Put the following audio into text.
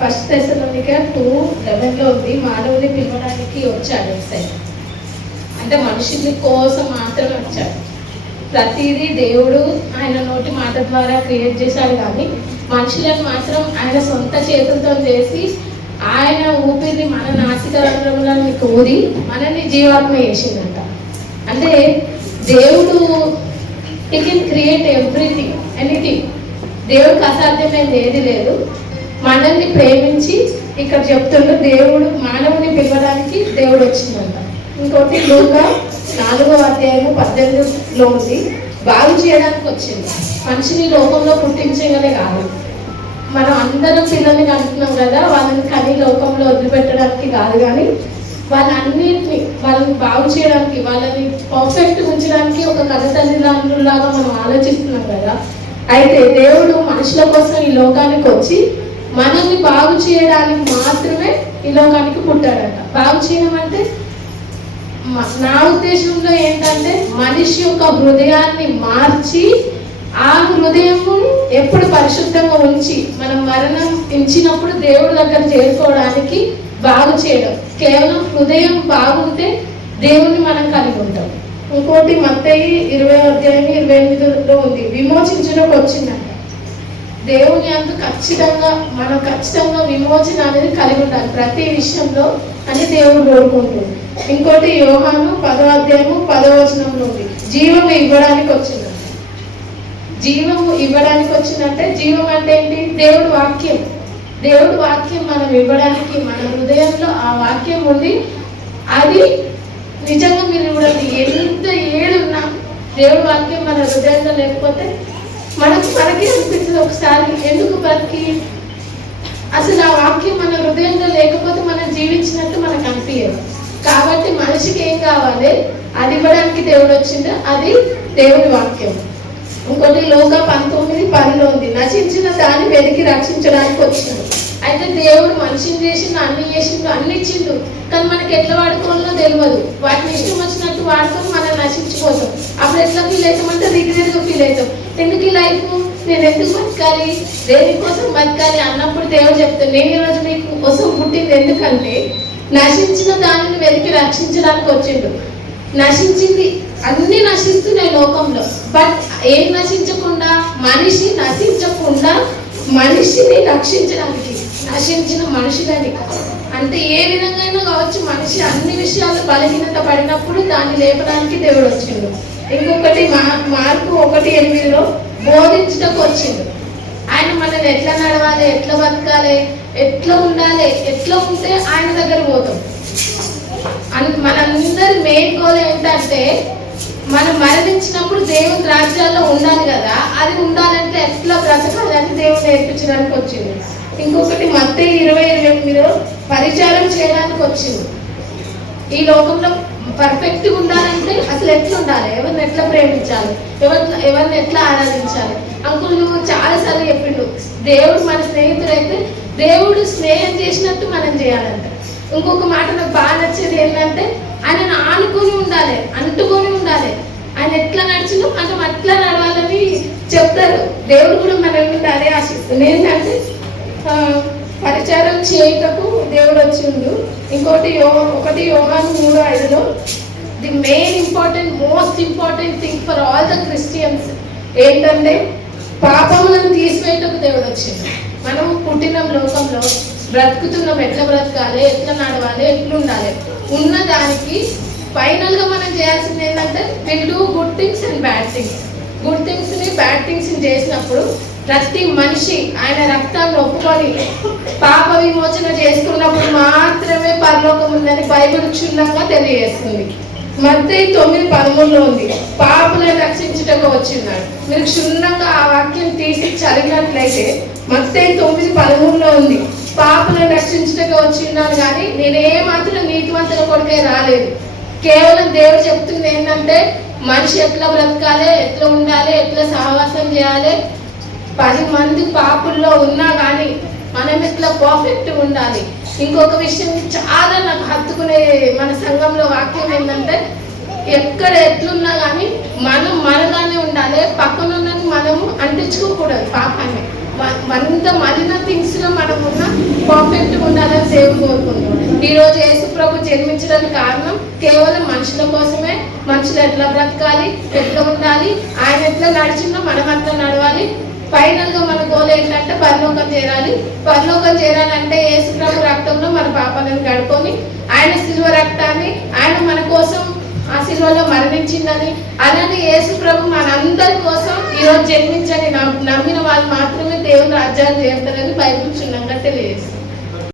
1 Thessalonians 2:11 ఉంది, మానవుని పిలవడానికి వచ్చాడు యేసయ్య. అంటే మనుషుల కోసం మాత్రమే వచ్చాడు. ప్రతిదీ దేవుడు ఆయన నోటి మాట ద్వారా క్రియేట్ చేశాడు, కానీ మనుషులను మాత్రం ఆయన సొంత చేతులతో చేసి ఆయన ఊపిరిని మన నాసిక రంధ్రములను కోరి మనల్ని జీవాత్మ చేసిందంట. అంటే దేవుడు he can create everything, anything. దేవుడికి అసాధ్యమైనది ఏది లేదు. మనల్ని ప్రేమించి ఇక్కడ చెప్తుండ్రు దేవుడు మానవుని పిలవడానికి దేవుడు వచ్చిందంట. ఇంకోటి లూకా 4:18 ఉంది, బాగు చేయడానికి వచ్చింది. మనిషిని లోకంలో పుట్టించగలే కాదు. మనం అందరం పిల్లల్ని కంటున్నాం కదా, వాళ్ళని కని లోకంలో వదిలిపెట్టడానికి కాదు, కానీ వాళ్ళని బాగు చేయడానికి, వాళ్ళని పర్ఫెక్ట్ ఉంచడానికి ఒక కథ తల్లిదండ్రులాగా మనం ఆలోచిస్తున్నాం కదా. అయితే దేవుడు మనుషుల కోసం ఈ లోకానికి వచ్చి మనల్ని బాగు చేయడానికి మాత్రమే ఈ లోకానికి పుట్టాడట. బాగు చేయడం అంటే నా ఉద్దేశంలో ఏంటంటే మనిషి యొక్క హృదయాన్ని మార్చి ఆ హృదయము ఎప్పుడు పరిశుద్ధంగా ఉంచి మనం మరణం ఇచ్చినప్పుడు దేవుడి దగ్గర చేరుకోవడానికి బాగు చేయడం. కేవలం హృదయం బాగుంటే దేవుణ్ణి మనం కలిగి ఉంటాం. ఇంకోటి మత్తయి 20:28 ఉంది, విమోచించడానికి వచ్చిందంట. దేవుని అందు ఖచ్చితంగా విమోచన అనేది కలిగి ఉండాలి ప్రతి విషయంలో అని దేవుడు కోరుకుంటుంది. ఇంకోటి యోహాను 10:10 ఉంది, జీవము ఇవ్వడానికి వచ్చిందంట. జీవము ఇవ్వడానికి వచ్చిందంటే జీవం అంటే ఏంటి? దేవుడు వాక్యం. దేవుడు వాక్యం మనం ఇవ్వడానికి మన హృదయంలో ఆ వాక్యం ఉంది. అది నిజంగా మీరు చూడండి, ఎంత ఏడున్నా దేవుడి వాక్యం మన హృదయంలో లేకపోతే మనకి అనిపిస్తుంది ఒకసారి, ఎందుకు బ్రతికి అసలు ఆ వాక్యం మన హృదయంలో లేకపోతే మనం జీవించినట్టు మనకు అనిపించదు. కాబట్టి మనిషికి ఏం కావాలి? అది ఇవ్వడానికి దేవుడు వచ్చింది, అది దేవుడి వాక్యం. ఇంకోటి లోక 19:10 ఉంది, నశించిన దాన్ని వెతికి రక్షించడానికి వచ్చిండు. అయితే దేవుడు మనిషిని చేసిండు, అన్ని చేసిండు, అన్ని ఇచ్చిండు, కానీ మనకి ఎట్లా వాడుకోవాలో తెలియదు. వాటిని ఇష్టం వచ్చినట్టు వాడుకొని మనం నశించిపోతాం. అప్పుడు ఎట్లా ఫీల్ అవుతామంటే రిగ్రెట్గా ఫీల్ అవుతాం. ఎందుకు ఈ లైఫ్, నేను ఎందుకు బతకాలి, దేనికోసం బతకాలి అన్నప్పుడు దేవుడు చెప్తాను, నేను ఈరోజు మీకు కోసం పుట్టింది ఎందుకంటే నశించిన దానిని వెతికి రక్షించడానికి వచ్చిండు. నశించింది అన్ని నశిస్తున్నాయి లోకంలో, బట్ ఏం నశించకుండా, మనిషి నశించకుండా మనిషిని రక్షించడానికి నశించిన మనుషులని. అంటే ఏ విధంగా అయినా కావచ్చు, మనిషి అన్ని విషయాలు బలహీనత పడినప్పుడు దాన్ని లేపడానికి దేవుడు వచ్చిండు. ఇంకొకటి మార్కు 1:8 బోధించటకు వచ్చిండు. ఆయన మనల్ని ఎట్లా నడవాలి, ఎట్లా బతకాలి, ఎట్లా ఉండాలి, ఎట్లా ఉంటే ఆయన దగ్గర పోతాం. మనందరి మెయిన్ గోల్ ఏంటంటే మనం మరణించినప్పుడు దేవుని రాజ్యాల్లో ఉండాలి కదా. అది ఉండాలంటే ఎట్లా బ్రతకాలని దేవుడు నేర్పించడానికి వచ్చింది. ఇంకొకటి మత్తయి 20:28 పరిచారం చేయడానికి వచ్చింది. ఈ లోకంలో పర్ఫెక్ట్గా ఉండాలంటే అసలు ఎట్లా ఉండాలి, ఎవరిని ఎట్లా ప్రేమించాలి, ఎవరిని ఎట్లా ఆరాధించాలి. అంకుల్ నువ్వు చాలాసార్లు చెప్పిండు, దేవుడు మన స్నేహితుడైతే దేవుడు స్నేహం చేసినట్టు మనం చేయాలంట. ఇంకొక మాట నాకు బాగా నచ్చేది ఏంటంటే ఆయన ఆనుకొని ఉండాలి, అంటుకొని ఉండాలి. ఆయన ఎట్లా నడిచిందో మనం అట్లా నడవాలని చెప్తారు. దేవుడు కూడా మనం అదే ఆశిస్తుంది. ఏంటంటే పరిచారం చేయటకు దేవుడు వచ్చిండు. ఇంకోటి 1 యోహాను 3:5 the main important, most important thing for all the Christians ఏంటంటే పాపములను తీసివేయటకు దేవుడు వచ్చిండు. మనం పుట్టిన లోకంలో బ్రతుకుతున్నాం, ఎట్లా బ్రతకాలి, ఎట్లా నడవాలి, ఎట్లా ఉండాలి. ఉన్న దానికి ఫైనల్గా మనం చేయాల్సింది ఏంటంటే will do good things and bad things. Good థింగ్స్ని బ్యాడ్ థింగ్స్ని చేసినప్పుడు ప్రతి మనిషి ఆయన రక్తాన్ని ఒప్పుకొని పాప విమోచన చేసుకున్నప్పుడు మాత్రమే పరలోకం ఉందని బైబిల్ క్షుణ్ణంగా తెలియజేస్తుంది. మత్తయి 9:13 ఉంది, పాపులను రక్షించుటకు వచ్చిన్నాడు. మీరు క్షుణ్ణంగా ఆ వాక్యం తీసి చదివినట్లయితే మత్తయి 9:13 ఉంది, పాపులను రక్షించుటకు వచ్చిన్నాను, కానీ నేనే మాత్రం నీతివంతుల కొడుకే రాలేదు. కేవలం దేవుడు చెప్తుంది ఏంటంటే మనిషి ఎట్లా బ్రతకాలి, ఎట్లా ఉండాలి, ఎట్లా సహవాసం చేయాలి. 10 మంది పాపుల్లో ఉన్నా కానీ మనం ఎట్లా పర్ఫెక్ట్గా ఉండాలి. ఇంకొక విషయం చాలా నాకు హత్తుకునే మన సంఘంలో వాక్యం ఏంటంటే ఎక్కడ ఎట్లున్నా కానీ మనం మనలానే ఉండాలి, పక్కనున్నది మనము అంటించుకోకూడదు పాపాన్ని. అంత మలిన థింగ్స్ లో మనం ఉన్న పర్ఫెక్ట్ ఉండాలని దేవుడు కోరుకుంటున్నాం. ఈ రోజు యేసు ప్రభు జన్మించడానికి కారణం కేవలం మనుషుల కోసమే. మనుషులు ఎట్లా బ్రతకాలి, ఎట్లా ఉండాలి, ఆయన ఎట్లా నడిచిందో మనం అట్లా నడవాలి. ఫైనల్ గా మన గోల్ ఏంటంటే పరలోకం చేరాలి. పరలోకం చేరాలంటే యేసు ప్రభు రక్తంలో మన పాపాలను కడుక్కొని ఆయన శిలువ రక్తాన్ని ఆయన మన కోసం ఆ శిలువలో మరణించిందని, అలానే యేసు ప్రభు మనందరి కోసం ఈరోజు జన్మించని నమ్మిన వాళ్ళు మాత్రమే దేవుని రాజ్యాన్ని చేరుతారని బైబిల్ క్షుణ్ణంగా తెలియజేస్తుంది.